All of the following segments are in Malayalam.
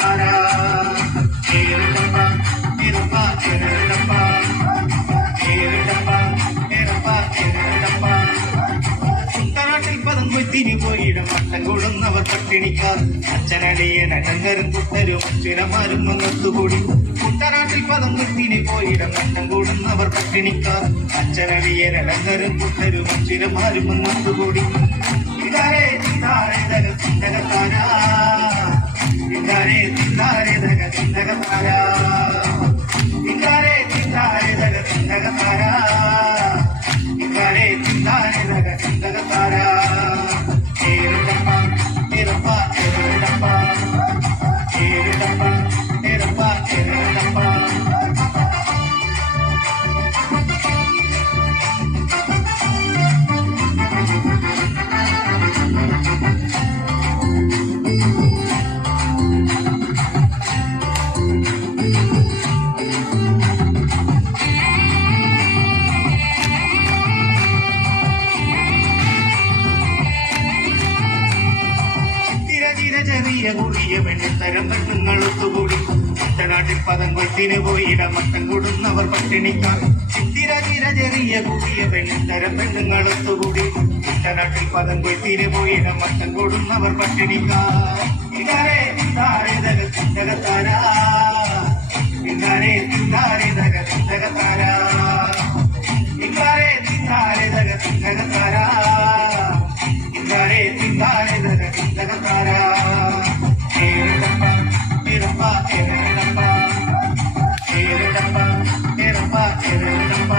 താരാ ഏറിടപ്പ ഇരപ്പ ഏറിടപ്പ ഏറിടപ്പ ഏറപ്പ ഏറിടപ്പ കുട്ടനാട്ടിൽ പദം കൊത്തിനി പോയിടം വട്ടം കൊടുന്നവർ പട്ടിണിക്കാർ അച്ഛനടിയനടങ്കരും കുട്ടരും ചിരമാരും ഒന്നൊത്തുകൂടി കുട്ടനാട്ടിൽ പദം കൊത്തിനി പോയിടം വട്ടം കൂടുന്നവർ പട്ടിണിക്കാർ അച്ഛനടിയനടങ്കരും കുട്ടരും ചിരമാരും ഒന്നൊത്തുകൂടി ഇതാരേ തിന്താരേ തക തിന്തകത്താരാ ഇതാരേ തിന്താരേ തക തിന്തകത്താരാ ഇതാരേ തിന്താരേ തക തിന്തകത്താരാ ഇതാരേ തിന്താരേ തക തിന്തകത്താരാ ഏറിടപ്പ ഇരപ്പ ഏറിടപ്പ ഏറിടപ്പ ഇരപ്പ ഏറിടപ്പ ചെറിയ കുറിയ വെണ്ണിത്തരം പെണ്ണുങ്ങൾ ഒത്തുകൂടി കുട്ടനാട്ടിൽ പദം കൊത്തിന് പോയിട മട്ടം കൂടുന്നവർ പട്ടിണിക്കാർ ചിത്തിര ചിര ചെറിയ കുറിയ വെണ്ണിത്തരം പെണ്ണുങ്ങൾ ഒത്തുകൂടി കുട്ടനാട്ടിൽ പദം കൊത്തിന് പോയിട മട്ടം കൂടുന്നവർ പട്ടിണിക്കാർ ഇതാരേ തിന്താരേ തക തിന്തകത്താരാ ഇതാരേ തിന്താരേ തക തിന്തകത്താരാ ഇതാരേ തിന്താരേ തക തിന്തകത്താരാ ഇതാരേ തിന്താരേ തക തിന്തകത്താരാ ഏറിടപ്പ ഇരപ്പ ഏറിടപ്പ ഏറിടപ്പ ഇരപ്പ ഏറിടപ്പ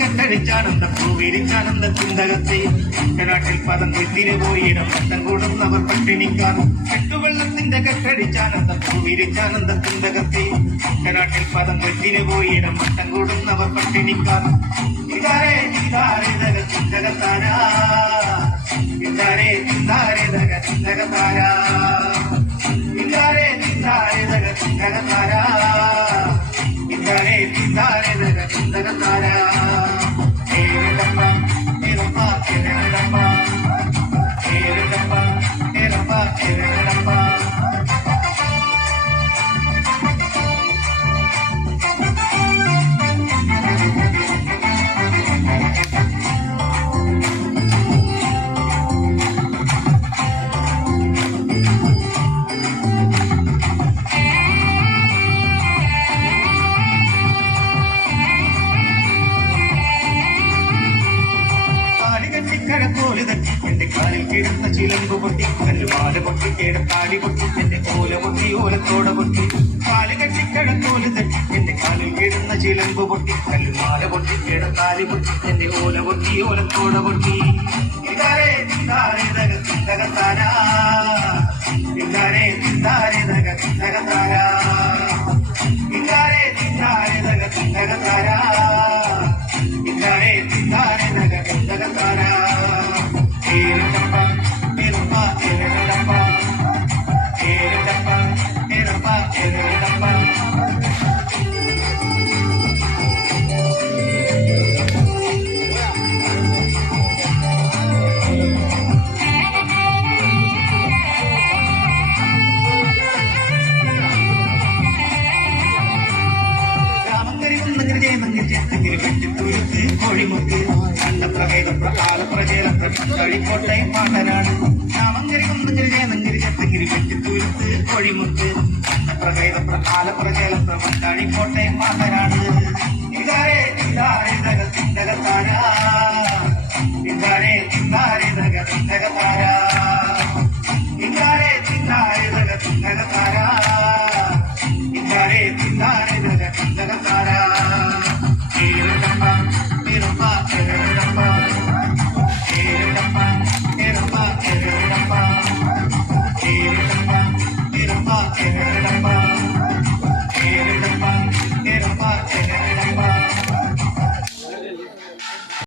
കെട്ടടിച്ചാനന്ദ പൂവിരിച്ചാനന്ദ ചിന്തകത്തെ കുട്ടനാട്ടിൽ പദം കൊത്തിന് പോയിടം വട്ടം കൂടുന്നവർ പട്ടിണിക്കാർ കെട്ടുവെള്ളത്തിന്റെ കെട്ടടിച്ചാനന്ദ പൂവിരിച്ചാനന്ദ ചിന്തകത്തെ കുട്ടനാട്ടിൽ പദം കൊത്തിന് പോയിടം വട്ടം കൂടുന്നവർ പട്ടിണിക്കാർ ഇതാരേ തിന്താരേ തക ചിന്തകത്താരാ ഇതാരേ തിന്താരേ തക ചിന്തകത്താരാ ഇതാരേ തിന്താരേ തക ചിന്തകത്താരാ ഇതാരേ തിന്താരേ തക ചിന്തകത്താരാ ഏറിടപ്പ ഇരപ്പ ഏറിടപ്പ ഏറിടപ്പ ഇരപ്പ ഏറിടപ്പ കഴക്കോല് തട്ടി എന്റെ കാലിൽ കിടന്ന ചിലമ്പ് പൊട്ടി കല്ലുമാല പൊട്ടി കേടത്താടി പൊട്ടി എന്റെ ഓല പൊട്ടി ഓലത്തോട പൊട്ടി കാല് കെട്ടി കഴക്കോല് തട്ടി എന്റെ കാലിൽ കിടന്ന ചിലമ്പ് പൊട്ടി കല്ലുമാല പൊട്ടി കേടത്താടി പൊട്ടി എന്റെ ഓല പൊട്ടി ഓലത്തോട പൊട്ടി ഇതാരേ തിന്താരേ തക തിന്തകത്താരാ ഇതാരേ തിന്താരേ തക തിന്തകത്താരാ ഇതാരേ തിന്താരേ തക തിന്തകത്താരാ ഇതാരേ തിന്താരേ തക തിന്തകത്താരാ ഏറിടപ്പ ഇരപ്പ ഏറിടപ്പ ഏറിടപ്പ ഇരപ്പ ഏറിടപ്പ കോഴിമുക്ക് കണ്ടപ്രവേദം പ്രകാലപ്രചേരം കളിക്കോട്ടയം പാട്ടനാണ് രാമങ്കരി കുന്നങ്കിരി ജയനങ്കിരി ചത്തങ്കിരി വെട്ടിത്തൂരത്ത് കോഴിമുക്ക് കണ്ടപ്രവേദം പ്രകാലപ്രചേരം കളിക്കോട്ടയം പാട്ടനാണ്